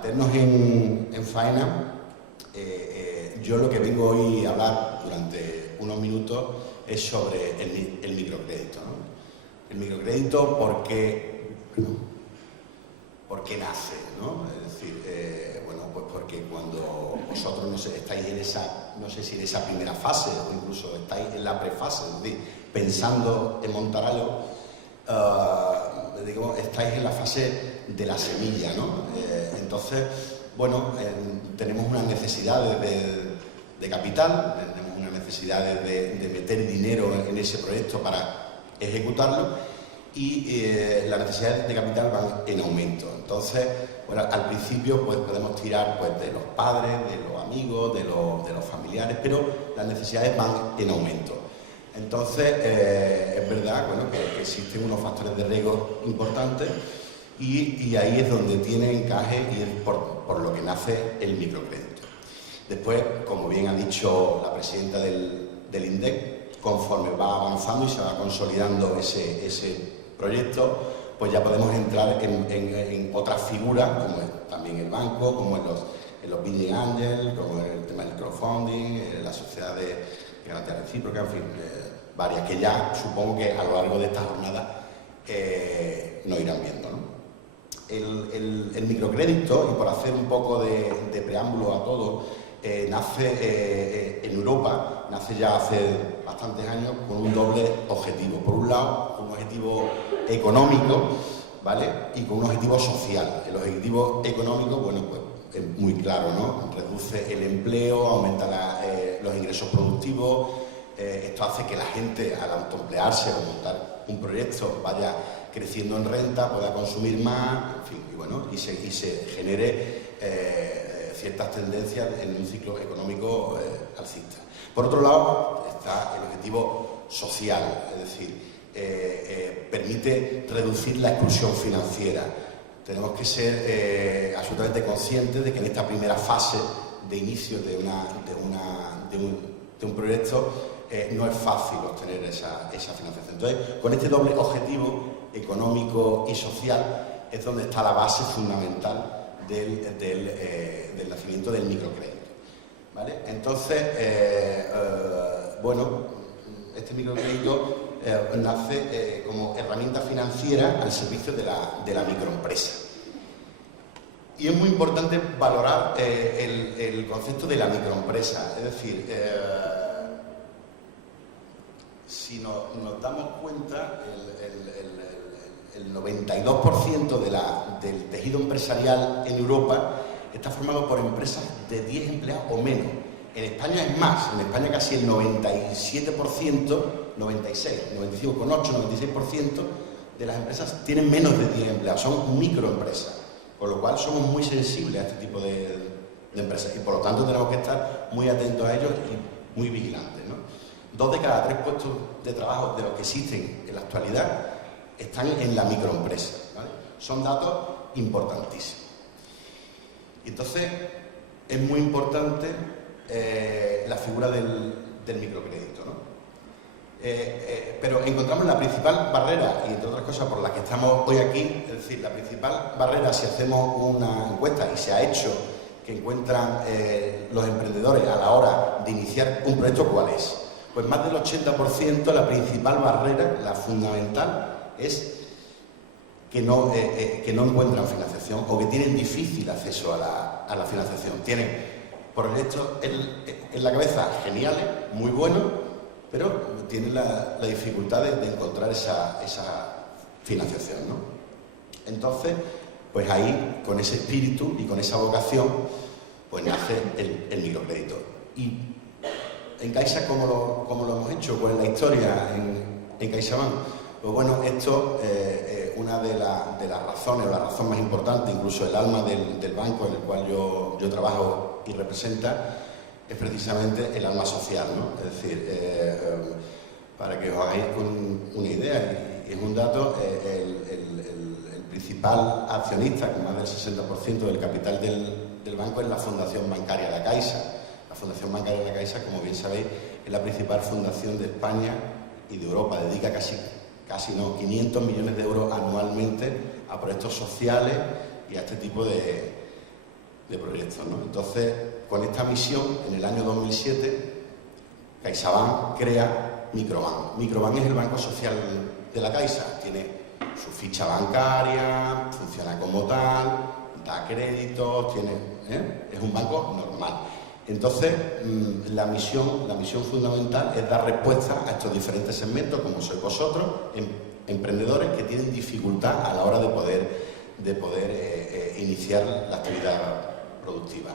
meternos en faena, yo lo que vengo hoy a hablar durante unos minutos es sobre el microcrédito, ¿no? El microcrédito, ¿por qué nace, ¿no? Es decir, bueno, pues porque cuando vosotros no sé, estáis en esa, no sé si en esa primera fase o incluso estáis en la prefase, es decir, pensando en montar algo, digamos, estáis en la fase de la semilla, ¿no? Entonces, bueno, tenemos unas necesidades de capital, tenemos unas necesidades de meter dinero en ese proyecto para ejecutarlo y las necesidades de capital van en aumento. Entonces, bueno, al principio pues podemos tirar pues, de los padres, de los amigos, de los familiares, pero las necesidades van en aumento. Entonces, es verdad bueno, que existen unos factores de riesgo importantes y ahí es donde tiene encaje y es por lo que nace el microcrédito. Después, como bien ha dicho la presidenta del INDEC, conforme va avanzando y se va consolidando ese proyecto, pues ya podemos entrar en otras figuras, como es también el banco, como en los building angels, como el tema del crowdfunding, la sociedad de garantía recíproca, en fin, varias que ya supongo que a lo largo de esta jornada nos irán viendo, ¿no? El microcrédito, y por hacer un poco de preámbulo a todo, nace en Europa, nace ya hace bastantes años con un doble objetivo. Por un lado, un objetivo económico, ¿vale? Y con un objetivo social. El objetivo económico, bueno, pues es muy claro, ¿no? Reduce el empleo, aumenta los ingresos productivos, esto hace que la gente, al autoemplearse o montar un proyecto, vaya creciendo en renta, pueda consumir más, en fin, y bueno, y se genere ciertas tendencias en un ciclo económico alcista. Por otro lado, está el objetivo social, es decir, permite reducir la exclusión financiera. Tenemos que ser absolutamente conscientes de que en esta primera fase de inicio de un proyecto no es fácil obtener esa financiación. Entonces, con este doble objetivo económico y social es donde está la base fundamental del nacimiento del microcrédito, ¿vale? Entonces, bueno, este microcrédito nace como herramienta financiera al servicio de la microempresa. Y es muy importante valorar el concepto de la microempresa, es decir, si nos damos cuenta, el 92% del tejido empresarial en Europa está formado por empresas de 10 empleados o menos. En España es más, en España casi el 97%, 96, 95,8, 96% de las empresas tienen menos de 10 empleados, son microempresas, con lo cual somos muy sensibles a este tipo de empresas y por lo tanto tenemos que estar muy atentos a ellos y muy vigilantes, ¿no? 2 de cada 3 puestos de trabajo de los que existen en la actualidad están en la microempresa, ¿vale? Son datos importantísimos. Entonces, es muy importante la figura del microcrédito, ¿no? Pero encontramos la principal barrera, y entre otras cosas por las que estamos hoy aquí, es decir, la principal barrera, si hacemos una encuesta, y se ha hecho, que encuentran los emprendedores a la hora de iniciar un proyecto, ¿cuál es? Pues más del 80%, la principal barrera, la fundamental, es que no encuentran financiación o que tienen difícil acceso a la financiación. Tienen proyectos en la cabeza geniales, muy buenos, pero tienen la dificultad de encontrar esa financiación, ¿no? Entonces, pues ahí, con ese espíritu y con esa vocación, pues nace el microcrédito. Y en Caixa, ¿cómo lo hemos hecho? Pues en la historia, en CaixaBank. Pues bueno, esto, una de las razones, o la razón más importante, incluso el alma del banco en el cual yo trabajo y representa, es precisamente el alma social, ¿no? Es decir, para que os hagáis una idea, y es un dato, el principal accionista, con más del 60% del capital del banco, es la Fundación Bancaria La Caixa. La Fundación Bancaria La Caixa, como bien sabéis, es la principal fundación de España y de Europa. Dedica casi 500 millones de euros anualmente a proyectos sociales y a este tipo de proyectos, ¿no? Entonces, con esta misión, en el año 2007, CaixaBank crea Microbank. Microbank es el banco social de la Caixa, tiene su ficha bancaria, funciona como tal, da créditos, es un banco normal. Entonces, la misión fundamental es dar respuesta a estos diferentes segmentos, como sois vosotros, emprendedores que tienen dificultad a la hora de poder iniciar la actividad productiva.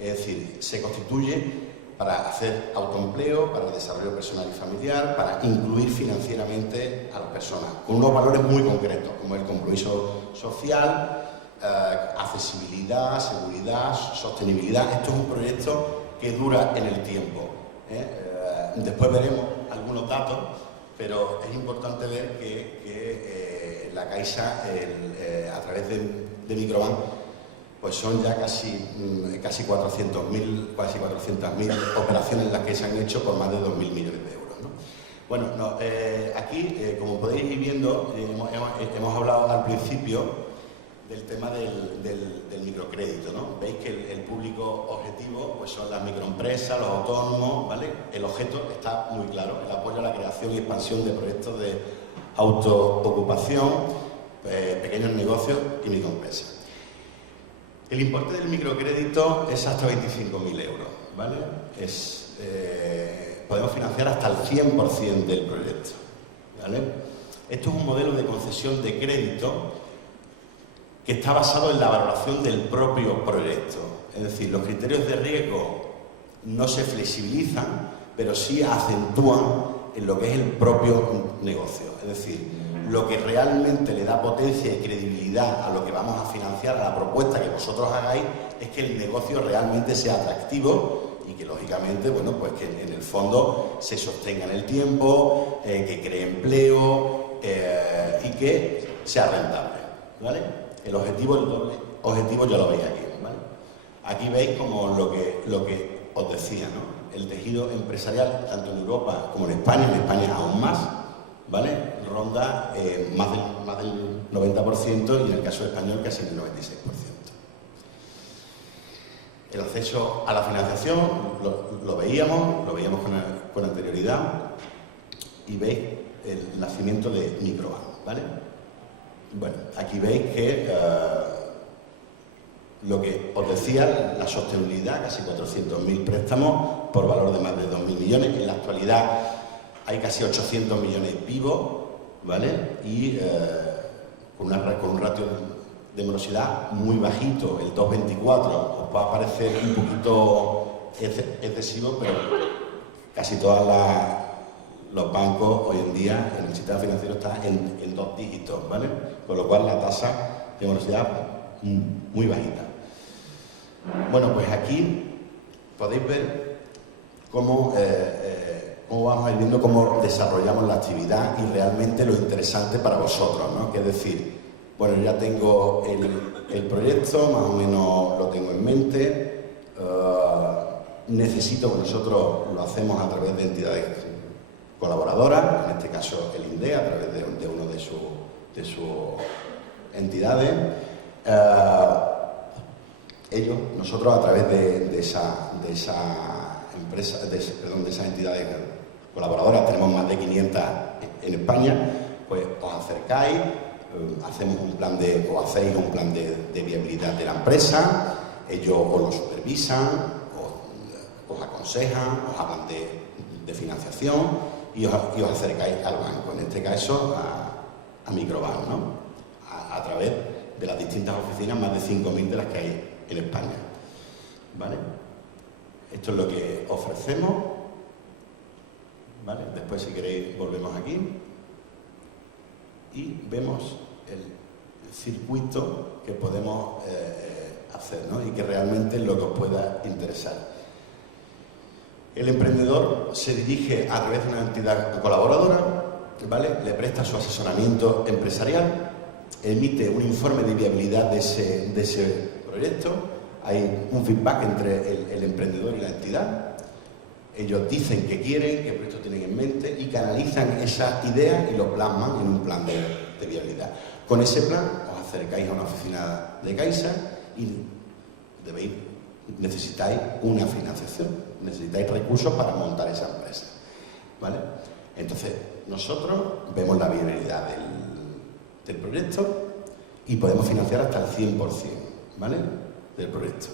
Es decir, se constituye para hacer autoempleo, para el desarrollo personal y familiar, para incluir financieramente a las personas, con unos valores muy concretos, como el compromiso social, accesibilidad, seguridad, sostenibilidad. Esto es un proyecto que dura en el tiempo. Después veremos algunos datos, pero es importante ver que la Caixa, a través de Microbank, pues son ya casi 400.000 operaciones las que se han hecho por más de 2.000 millones de euros, ¿no? Bueno, aquí, como podéis ir viendo, hemos hablado al principio del tema del microcrédito, ¿no? Veis que el público objetivo pues son las microempresas, los autónomos, ¿vale? El objeto está muy claro, el apoyo a la creación y expansión de proyectos de autoocupación, pequeños negocios y microempresas. El importe del microcrédito es hasta 25.000 euros, ¿vale? Podemos financiar hasta el 100% del proyecto, ¿vale? Esto es un modelo de concesión de crédito que está basado en la valoración del propio proyecto. Es decir, los criterios de riesgo no se flexibilizan, pero sí acentúan en lo que es el propio negocio. Es decir, lo que realmente le da potencia y credibilidad a lo que vamos a financiar, a la propuesta que vosotros hagáis, es que el negocio realmente sea atractivo y que, lógicamente, bueno, pues que en el fondo se sostenga en el tiempo, que cree empleo y que sea rentable, ¿vale? El doble objetivo ya lo veis aquí, ¿vale? Aquí veis como lo que os decía, ¿no? El tejido empresarial, tanto en Europa como en España aún más, ¿vale? Ronda más del 90% y en el caso español casi el 96%. El acceso a la financiación lo veíamos con anterioridad y veis el nacimiento de Microbank, ¿vale? Bueno, aquí veis que lo que os decía, la sostenibilidad, casi 400.000 préstamos por valor de más de 2.000 millones. En la actualidad hay casi 800 millones vivos, ¿vale? Y con un ratio de morosidad muy bajito, el 2,24. Os va a parecer un poquito excesivo, pero casi todos los bancos hoy en día, en el sistema financiero, está en 2 dígitos, ¿vale? Con lo cual la tasa de morosidad muy bajita. Bueno, pues aquí podéis ver cómo vamos a ir viendo cómo desarrollamos la actividad y realmente lo interesante para vosotros, ¿no? Que es decir, bueno, ya tengo el proyecto, más o menos lo tengo en mente, necesito que nosotros lo hacemos a través de entidades colaboradoras, en este caso el INDE, a través de uno de sus entidades. Nosotros a través de esas entidades colaboradoras, tenemos más de 500 en España, pues os acercáis, hacéis un plan de viabilidad de la empresa, ellos os lo supervisan, os aconsejan, os hablan de financiación y os acercáis al banco, en este caso a Microbank, ¿no? A través de las distintas oficinas, más de 5.000 de las que hay en España, ¿vale? Esto es lo que ofrecemos, ¿vale? Después, si queréis, volvemos aquí y vemos el circuito que podemos hacer, ¿no? Y que realmente es lo que os pueda interesar. El emprendedor se dirige a través de una entidad colaboradora, ¿vale? Le presta su asesoramiento empresarial, emite un informe de viabilidad de ese proyecto, hay un feedback entre el emprendedor y la entidad, ellos dicen qué quieren, qué proyectos tienen en mente y canalizan esas ideas y lo plasman en un plan de viabilidad. Con ese plan os acercáis a una oficina de Caixa y debéis necesitáis una financiación, necesitáis recursos para montar esa empresa, ¿vale? Entonces, nosotros vemos la viabilidad del proyecto y podemos financiar hasta el 100%, ¿vale?, del proyecto.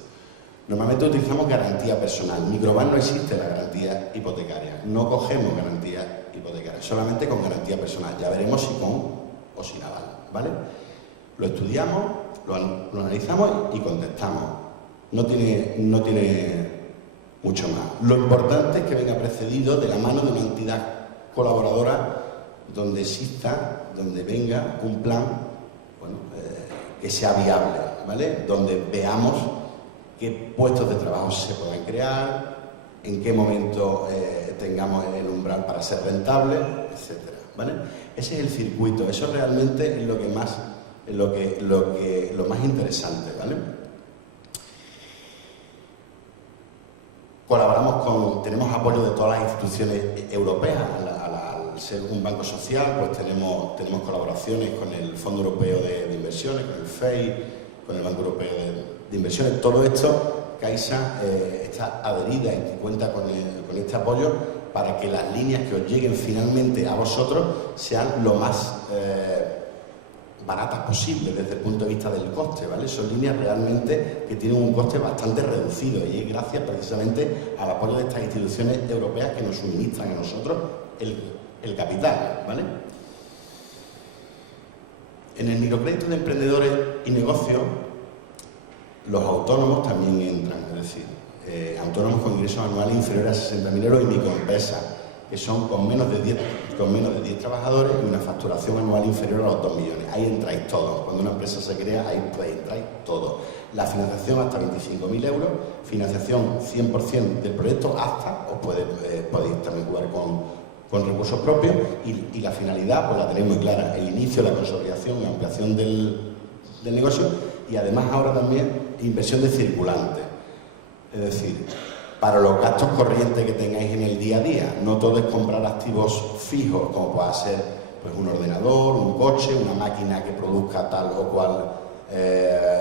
Normalmente utilizamos garantía personal. Microban no existe la garantía hipotecaria. No cogemos garantía hipotecaria, solamente con garantía personal. Ya veremos si con o sin aval, ¿vale? Lo estudiamos, lo analizamos y contestamos. No tiene mucho más. Lo importante es que venga precedido de la mano de una entidad colaboradora donde exista, donde venga un plan, bueno, que sea viable, ¿vale? Donde veamos qué puestos de trabajo se pueden crear, en qué momento tengamos el umbral para ser rentable, etcétera, ¿vale? Ese es el circuito, eso realmente es lo que más, lo más interesante, ¿vale? Tenemos apoyo de todas las instituciones europeas. Al ser un banco social, pues tenemos colaboraciones con el Fondo Europeo de Inversiones, con el FEI, con el Banco Europeo de Inversiones. Todo esto, Caixa está adherida y cuenta con este apoyo para que las líneas que os lleguen finalmente a vosotros sean lo más baratas posible desde el punto de vista del coste, ¿vale? Son líneas realmente que tienen un coste bastante reducido y es gracias precisamente al apoyo de estas instituciones europeas que nos suministran a nosotros el capital, ¿vale? En el microcrédito de emprendedores y negocios, los autónomos también entran, es decir, autónomos con ingresos anuales inferiores a 60.000 euros y microempresas, que son con menos de 10 trabajadores y una facturación anual inferior a los 2 millones. Ahí entráis todos. Cuando una empresa se crea, ahí entráis todos. La financiación hasta 25.000 euros, financiación 100% del proyecto hasta, os podéis también jugar con recursos propios y la finalidad pues la tenéis muy clara, el inicio, la consolidación y ampliación del negocio y además ahora también inversión de circulante. Es decir, para los gastos corrientes que tengáis en el día a día. No todo es comprar activos fijos, como pueda ser pues, un ordenador, un coche, una máquina que produzca tal o cual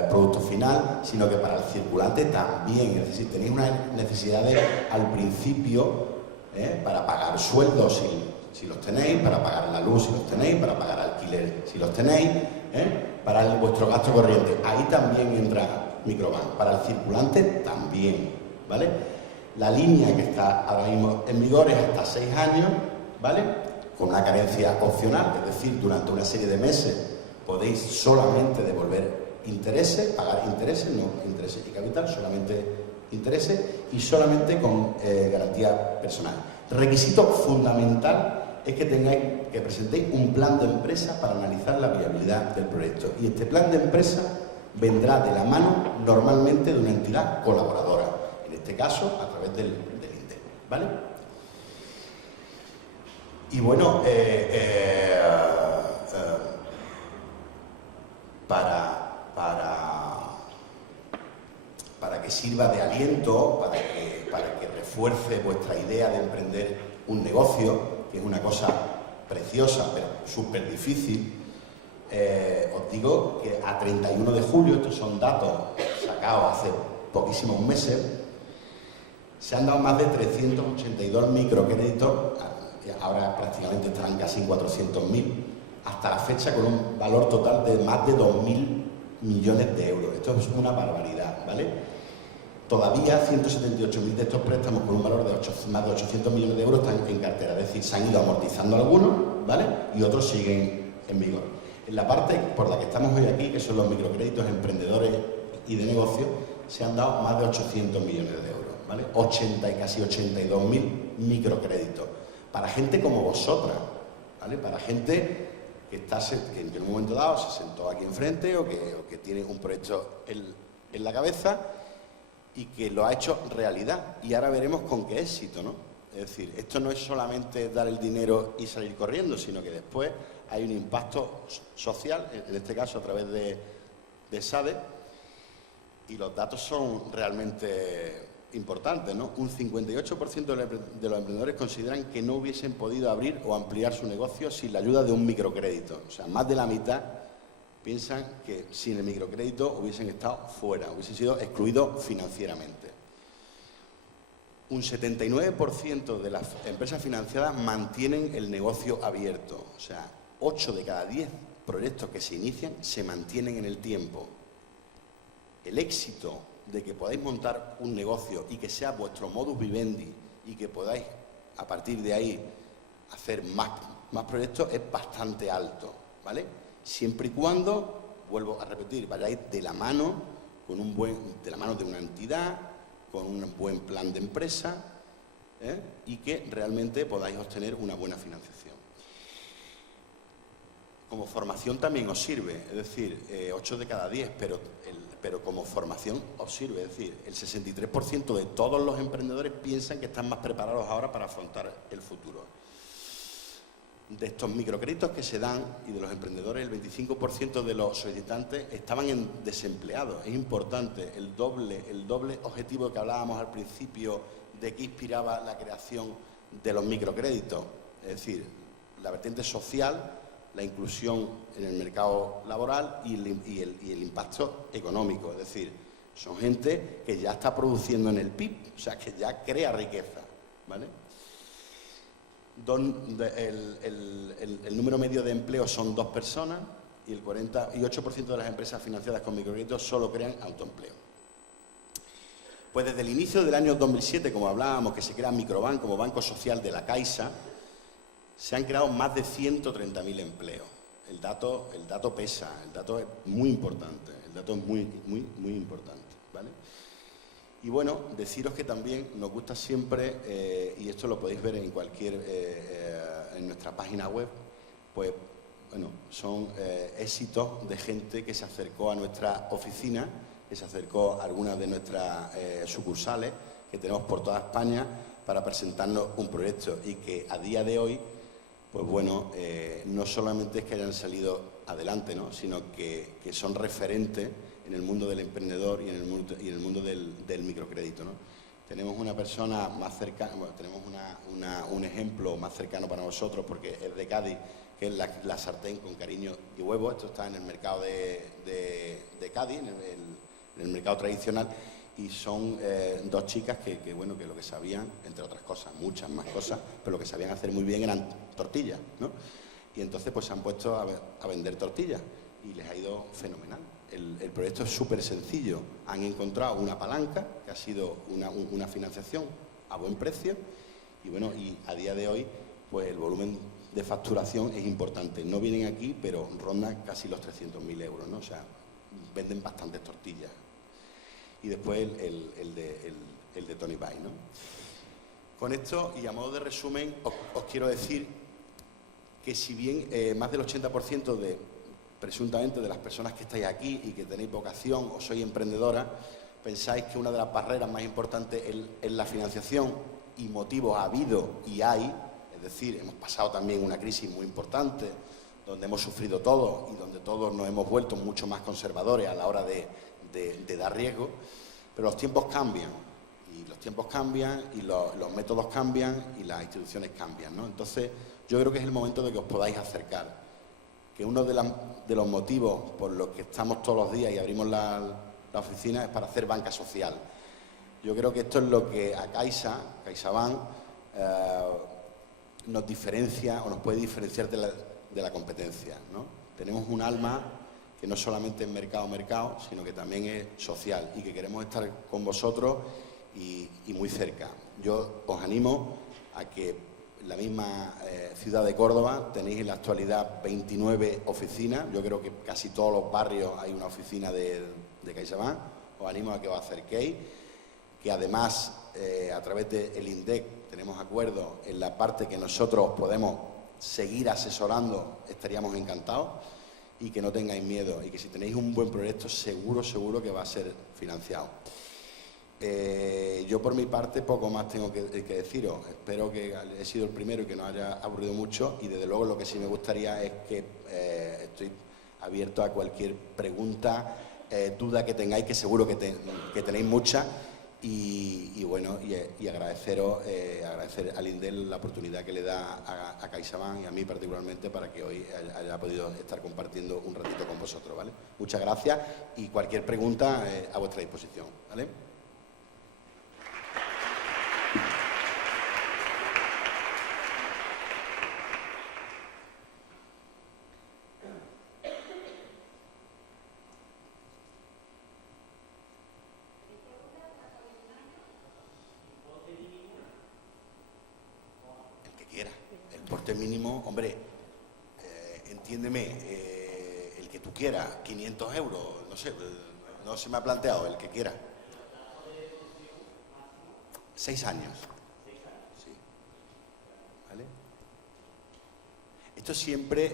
producto final, sino que para el circulante también. Es decir, tenéis unas necesidades al principio para pagar sueldos si los tenéis, para pagar la luz si los tenéis, para pagar alquiler si los tenéis, para vuestro gasto corriente. Ahí también entra Microban. Para el circulante también, ¿vale? La línea que está ahora mismo en vigor es hasta 6 años, ¿vale? Con una carencia opcional, es decir, durante una serie de meses podéis solamente devolver intereses, pagar intereses, no intereses y capital, solamente intereses y solamente con garantía personal. Requisito fundamental es que presentéis un plan de empresa para analizar la viabilidad del proyecto. Y este plan de empresa vendrá de la mano normalmente de una entidad colaboradora. En este caso, a través del INDEP, ¿vale? Y bueno, para que sirva de aliento, para que refuerce vuestra idea de emprender un negocio, que es una cosa preciosa, pero súper difícil, os digo que a 31 de julio, estos son datos sacados hace poquísimos meses, se han dado más de 382 microcréditos, ahora prácticamente estarán casi en 400.000, hasta la fecha con un valor total de más de 2.000 millones de euros. Esto es una barbaridad, ¿vale? Todavía 178.000 de estos préstamos con un valor de más de 800 millones de euros están en cartera, es decir, se han ido amortizando algunos, ¿vale? Y otros siguen en vigor. En la parte por la que estamos hoy aquí, que son los microcréditos emprendedores y de negocio, se han dado más de 800 millones de euros, ¿vale? Casi 82.000 microcréditos. Para gente como vosotras, ¿vale? Para gente que en un momento dado se sentó aquí enfrente o que tiene un proyecto en la cabeza y que lo ha hecho realidad. Y ahora veremos con qué éxito, ¿no? Es decir, esto no es solamente dar el dinero y salir corriendo, sino que después hay un impacto social, en este caso a través de SADE, y los datos son realmente importantes, ¿no? Un 58% de los emprendedores consideran que no hubiesen podido abrir o ampliar su negocio sin la ayuda de un microcrédito. O sea, más de la mitad piensan que sin el microcrédito hubiesen estado fuera, hubiesen sido excluidos financieramente, un 79% de las empresas financiadas mantienen el negocio abierto. O sea, 8 de cada 10 proyectos que se inician se mantienen en el tiempo. El éxito de que podáis montar un negocio y que sea vuestro modus vivendi y que podáis, a partir de ahí, hacer más proyectos es bastante alto, ¿vale? Siempre y cuando, vuelvo a repetir, vayáis de la mano de la mano de una entidad, con un buen plan de empresa, y que realmente podáis obtener una buena financiación. Como formación también os sirve, es decir, 8 de cada 10, pero como formación os sirve, es decir, el 63% de todos los emprendedores piensan que están más preparados ahora para afrontar el futuro. De estos microcréditos que se dan y de los emprendedores, el 25% de los solicitantes estaban desempleados. Es importante el doble objetivo que hablábamos al principio de que inspiraba la creación de los microcréditos. Es decir, la vertiente social, la inclusión en el mercado laboral y el impacto económico. Es decir, son gente que ya está produciendo en el PIB, o sea, que ya crea riqueza, ¿vale? El número medio de empleos son 2 personas y el 48% de las empresas financiadas con microcréditos solo crean autoempleo. Pues desde el inicio del año 2007, como hablábamos, que se crea Microbank como banco social de la Caixa, se han creado más de 130.000 empleos. El dato pesa, el dato es muy importante, el dato es muy importante, ¿vale? Y bueno, deciros que también nos gusta siempre, y esto lo podéis ver en en nuestra página web, pues bueno, son éxitos de gente que se acercó a nuestra oficina, que se acercó a algunas de nuestras sucursales que tenemos por toda España para presentarnos un proyecto y que a día de hoy, pues bueno, no solamente es que hayan salido adelante, ¿no?, sino que son referentes en el mundo del emprendedor y en el mundo del microcrédito, ¿no? Tenemos una persona más cercana, bueno, tenemos un ejemplo más cercano para nosotros porque es de Cádiz, que es la sartén con cariño y huevo. Esto está en el mercado de Cádiz, en el mercado tradicional, y son 2 chicas que lo que sabían, entre otras cosas, muchas más cosas, pero lo que sabían hacer muy bien eran tortillas, ¿no? Y entonces pues se han puesto a vender tortillas y les ha ido fenomenal. El proyecto es súper sencillo. Han encontrado una palanca que ha sido una financiación a buen precio y bueno, y a día de hoy pues el volumen de facturación es importante. No vienen aquí, pero rondan casi los 300.000 euros, ¿no? O sea, venden bastantes tortillas. Y después el de Tony Bay, ¿no? Con esto, y a modo de resumen, os quiero decir que si bien más del 80% presuntamente de las personas que estáis aquí y que tenéis vocación o sois emprendedora, pensáis que una de las barreras más importantes es la financiación, y motivos ha habido y hay, es decir, hemos pasado también una crisis muy importante, donde hemos sufrido todos y donde todos nos hemos vuelto mucho más conservadores a la hora de dar riesgo, pero los tiempos cambian, y los métodos cambian y las instituciones cambian, ¿no? Entonces, yo creo que es el momento de que os podáis acercar, que uno de los motivos por los que estamos todos los días y abrimos la oficina es para hacer banca social. Yo creo que esto es lo que a CaixaBank nos diferencia o nos puede diferenciar de la competencia, ¿no? Tenemos un alma que no solamente es mercado, sino que también es social y que queremos estar con vosotros y muy cerca. Yo os animo a que en la misma ciudad de Córdoba tenéis en la actualidad 29 oficinas. Yo creo que casi todos los barrios hay una oficina de CaixaBank. Os animo a que os acerquéis, que además a través del INDEC tenemos acuerdos en la parte que nosotros podemos seguir asesorando, estaríamos encantados, y que no tengáis miedo y que si tenéis un buen proyecto seguro que va a ser financiado. Yo por mi parte poco más tengo que deciros. Espero que he sido el primero y que no haya aburrido mucho, y desde luego lo que sí me gustaría es que estoy abierto a cualquier pregunta, duda que tengáis, que seguro que tenéis muchas, y bueno, y agradecer al INDEL la oportunidad que le da a CaixaBank y a mí particularmente para que hoy haya podido estar compartiendo un ratito con vosotros, ¿vale? Muchas gracias, y cualquier pregunta a vuestra disposición, ¿vale? importe mínimo, hombre, entiéndeme, el que tú quieras, 500 euros, no sé, no se me ha planteado, el que quiera. 6 años. Sí. ¿Vale? Esto siempre,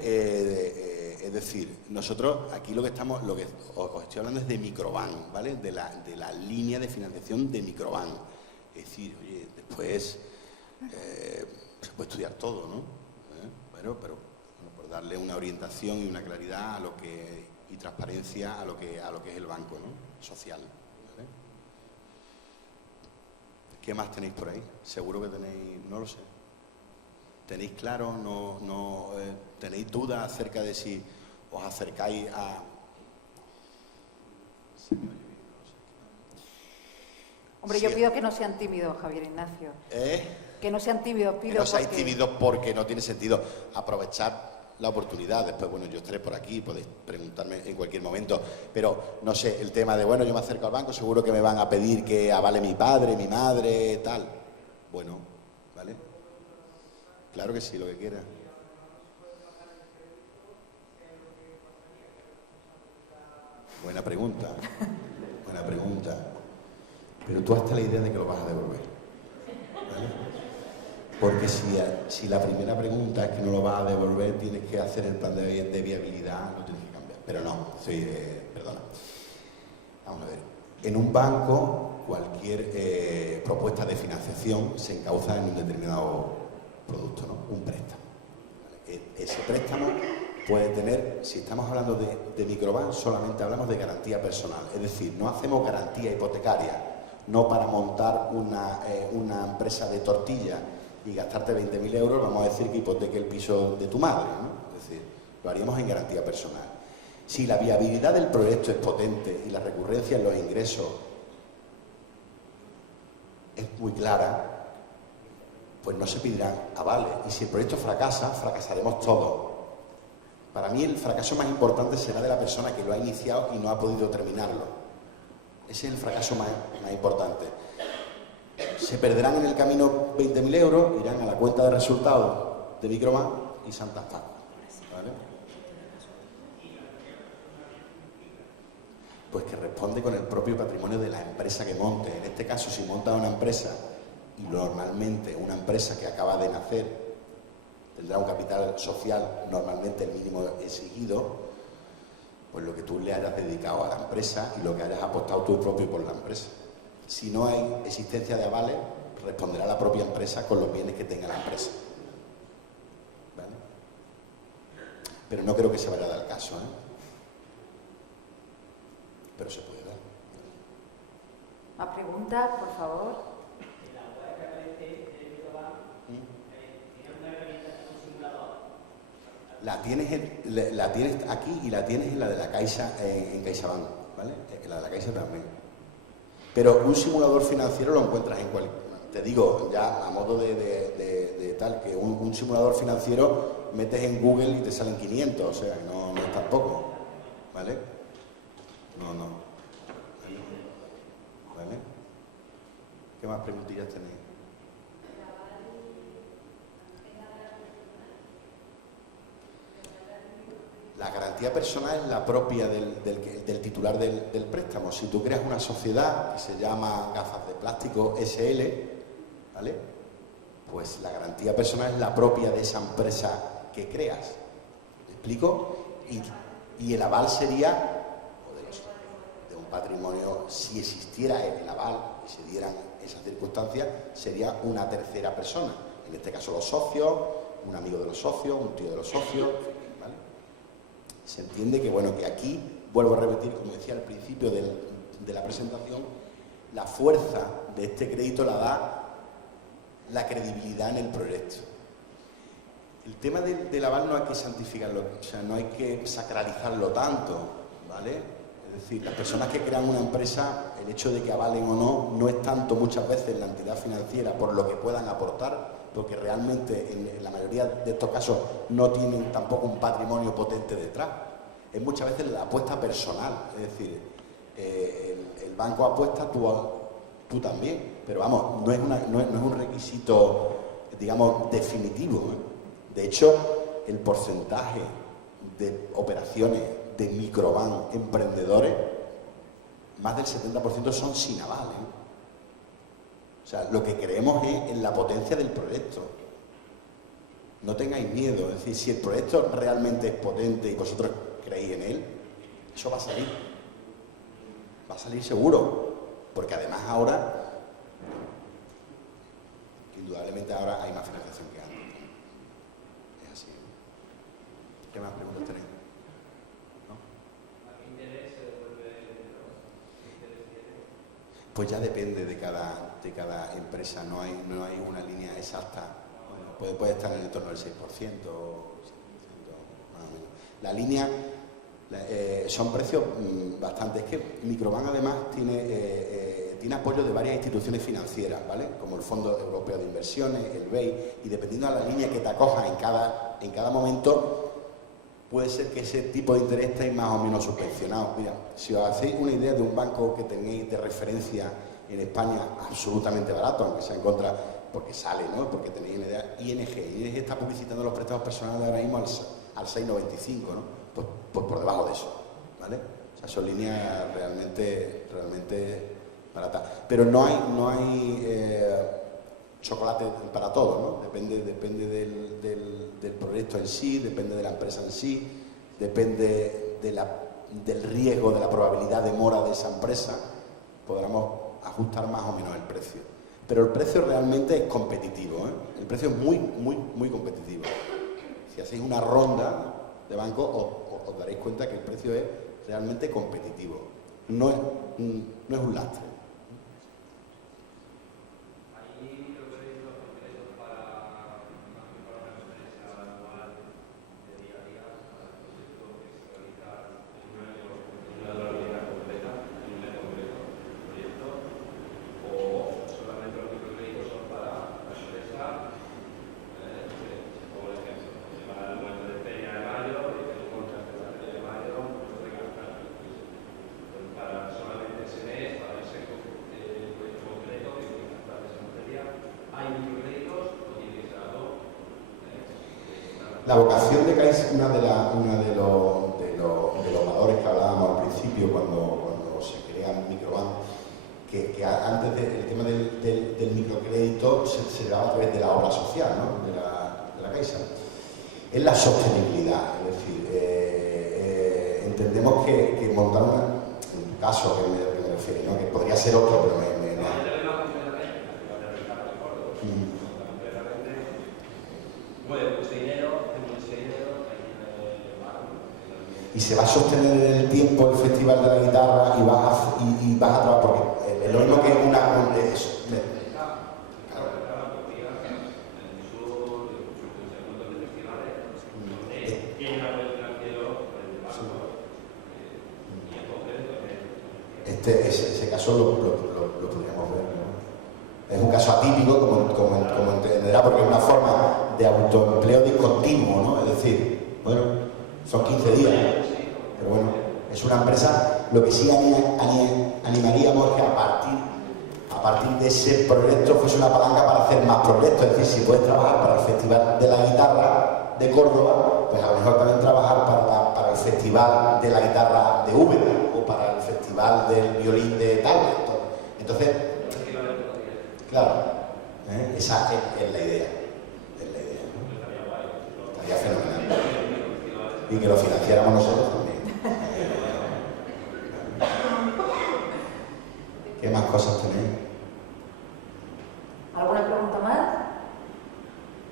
es decir, nosotros aquí lo que os estoy hablando es de microban, ¿vale? De la línea de financiación de microban. Es decir, oye, después se puede estudiar todo, ¿no? Pero por darle una orientación y una claridad a lo que, y transparencia a lo que es el banco, ¿no? Social. ¿Vale? ¿Qué más tenéis por ahí? Seguro que tenéis, no lo sé. ¿Tenéis claro? ¿Tenéis dudas acerca de si os acercáis a...? Hombre, yo pido que no sean tímidos, Javier Ignacio. Que no sean tímidos, pido. Que no seáis tímidos porque no tiene sentido aprovechar la oportunidad. Después, bueno, yo estaré por aquí, podéis preguntarme en cualquier momento. Pero, no sé, el tema de, bueno, yo me acerco al banco, seguro que me van a pedir que avale mi padre, mi madre, tal. Bueno, ¿vale? Claro que sí, lo que quiera. Buena pregunta. Buena pregunta. Pero tú hazte la idea de que lo vas a devolver. ¿Vale? Porque si la primera pregunta es que no lo vas a devolver, tienes que hacer el plan de viabilidad, lo tienes que cambiar. Pero no, perdona. Vamos a ver. En un banco, cualquier propuesta de financiación se encauza en un determinado producto, ¿no? Un préstamo. ¿Vale? Ese préstamo puede tener, si estamos hablando de microban, solamente hablamos de garantía personal. Es decir, no hacemos garantía hipotecaria, no para montar una empresa de tortilla y gastarte 20.000 euros, vamos a decir que hipoteque el piso de tu madre, ¿no? Es decir, lo haríamos en garantía personal. Si la viabilidad del proyecto es potente y la recurrencia en los ingresos es muy clara, pues no se pedirán avales. Y si el proyecto fracasa, fracasaremos todos. Para mí el fracaso más importante será de la persona que lo ha iniciado y no ha podido terminarlo. Ese es el fracaso más importante. Se perderán en el camino 20.000 euros, irán a la cuenta de resultados de Microban y Santa Fe. ¿Vale? Pues que responde con el propio patrimonio de la empresa que monte. En este caso, si monta una empresa, y normalmente una empresa que acaba de nacer tendrá un capital social, normalmente el mínimo exigido, pues lo que tú le hayas dedicado a la empresa y lo que hayas apostado tú propio por la empresa. Si no hay existencia de avales, responderá la propia empresa con los bienes que tenga la empresa. ¿Vale? Pero no creo que se vaya a dar el caso, ¿eh? Pero se puede dar. Más preguntas, por favor. La tienes aquí y la tienes en la de la Caixa, en CaixaBank, ¿vale? En la de la Caixa también. Pero un simulador financiero lo encuentras en cualquier... Te digo, ya a modo de tal, que un simulador financiero metes en Google y te salen 500, o sea, no es tampoco, ¿vale? No. ¿Vale? ¿Qué más preguntillas tenéis? La garantía personal es la propia del titular del préstamo. Si tú creas una sociedad que se llama Gafas de Plástico SL, ¿vale? Pues la garantía personal es la propia de esa empresa que creas. ¿Me explico? Y el aval sería de un patrimonio, si existiera el aval y se dieran esas circunstancias, sería una tercera persona. En este caso los socios, un amigo de los socios, un tío de los socios. Se entiende que, bueno, que aquí, vuelvo a repetir, como decía al principio de la presentación, la fuerza de este crédito la da la credibilidad en el proyecto. El tema del aval no hay que santificarlo, o sea, no hay que sacralizarlo tanto, ¿vale? Es decir, las personas que crean una empresa, el hecho de que avalen o no es tanto muchas veces la entidad financiera por lo que puedan aportar, porque realmente en la mayoría de estos casos no tienen tampoco un patrimonio potente detrás. Es muchas veces la apuesta personal, es decir, el banco apuesta, tú también, pero vamos, no es un requisito, digamos, definitivo, ¿eh? De hecho, el porcentaje de operaciones de microban emprendedores, más del 70% son sin aval, ¿eh? O sea, lo que creemos es en la potencia del proyecto. No tengáis miedo, es decir, si el proyecto realmente es potente y vosotros creéis en él, eso va a salir. Va a salir seguro, porque además ahora, indudablemente ahora hay más financiación que antes. Es así. ¿Qué más preguntas tenéis? ¿No? ¿A qué interés se devuelve el dinero? ¿Qué interés tiene? Pues ya depende de cada empresa, no hay una línea exacta. Bueno, puede estar en el entorno del 6%, 7%, más o menos. La línea son precios bastante. Es que Microban además tiene apoyo de varias instituciones financieras, ¿vale? Como el Fondo Europeo de Inversiones, el BEI, y dependiendo de la línea que te acoja en cada momento, puede ser que ese tipo de interés esté más o menos subvencionado. Mira, si os hacéis una idea de un banco que tenéis de referencia en España absolutamente barato, aunque sea en contra, porque sale, ¿no? Porque tenéis una idea, ING está publicitando los préstamos personales ahora mismo al 6,95, ¿no? Pues por debajo de eso, ¿vale? O sea, son líneas realmente baratas. Pero no hay chocolate para todo, ¿no? Depende del proyecto en sí, depende de la empresa en sí, depende del riesgo, de la probabilidad de mora de esa empresa, podremos ajustar más o menos el precio. Pero el precio realmente es competitivo, ¿eh? El precio es muy competitivo. Si hacéis una ronda de banco, os daréis cuenta que el precio es realmente competitivo. No es un lastre. La vocación de CAIS, una de los valores que hablábamos al principio cuando se crea Microban, que antes el tema del microcrédito se daba a través de la obra social, ¿no? de la Caixa, es la sostenibilidad. Es decir, entendemos que montar una, en tu caso que me refiero, ¿no? Que podría ser otro, pero y se va a sostener en el tiempo el Festival de la Guitarra y vas a trabajar, porque es lo mismo que una... Ese caso lo podríamos ver, ¿no? Es un caso atípico, como entenderá, porque es una forma de autoempleo discontinuo, ¿no? Es decir, bueno, son 15 días, pero bueno, es una empresa. Lo que sí animaríamos es que a partir de ese proyecto fuese una palanca para hacer más proyectos. Es decir, si puedes trabajar para el Festival de la Guitarra de Córdoba, pues a lo mejor también trabajar para el Festival de la Guitarra de Úbeda o para el Festival del Violín de tal. Entonces, claro, esa es la idea. Estaría fenomenal. Y que lo financiáramos nosotros también. ¿Qué más cosas tenéis? ¿Alguna pregunta más?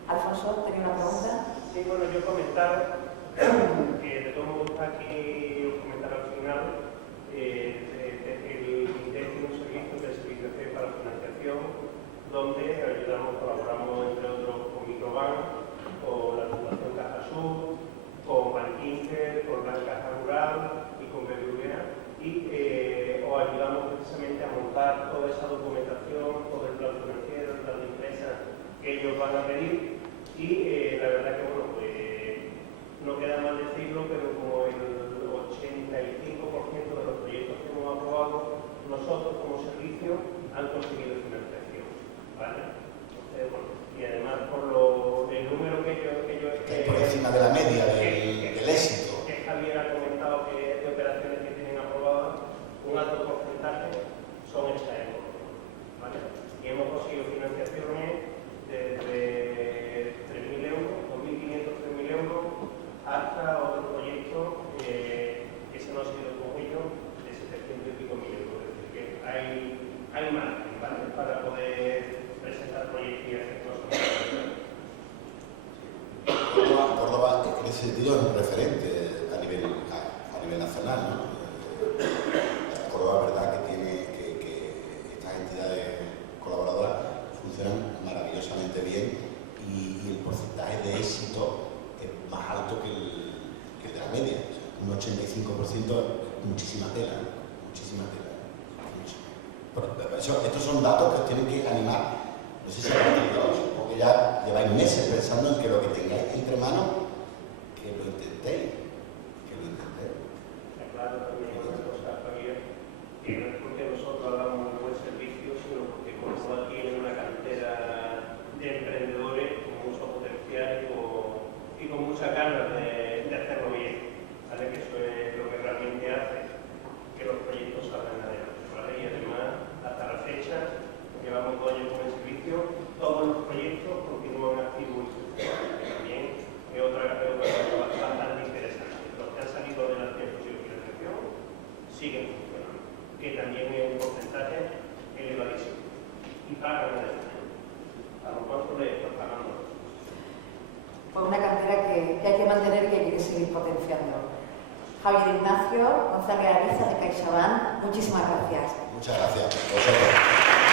Alfonso, ¿tenía una pregunta? Sí, bueno, yo comentar que de todos modos aquí os comentar al final el décimo servicio del Servicio C para financiación, donde ayudamos, colaboramos entre otros con Microban, con la Fundación Cajasur, con Bankinter, con la Caja Rural y con BBVA, y os ayudamos precisamente a montar toda esa documentación, todo el plan financiero, el plan de empresas que ellos van a pedir, y la verdad que bueno, pues no queda mal decirlo, pero como el 85% de los proyectos que hemos aprobado nosotros como servicio han conseguido financiación, ¿vale? Entonces, bueno, y además por el número que yo he ese sentido es un referente a nivel nacional, ¿no? Córdoba, verdad que tiene que estas entidades colaboradoras funcionan maravillosamente bien y el porcentaje de éxito es más alto que el de la media. O sea, un 85% es muchísima tela, muchísima tela. Estos son datos que os tienen que animar, no sé si porque ya lleváis meses pensando en que lo que tengáis entre manos, que lo intentéis. Está claro también una cosa, Javier, que no es porque nosotros hagamos un buen servicio, sino porque como aquí en una cantera de emprendedores con mucho potencial y con muchas ganas de hacerlo bien. ¿Vale? Que eso es lo que realmente hace que los proyectos salgan adelante. ¿Vale? Y además, hasta la fecha, llevamos 2 años con el servicio, todos los proyectos continúan activos y funcionando, que también es otra cosa bastante interesante. Los que han salido de la financiación siguen funcionando, que también es un porcentaje elevadísimo. Y pagan adelante. ¿A lo cuánto le están pagando? Pues una cantera que hay que mantener y que hay que seguir potenciando. Javier Ignacio González Ariza de CaixaBank, muchísimas gracias. Muchas gracias a vosotros.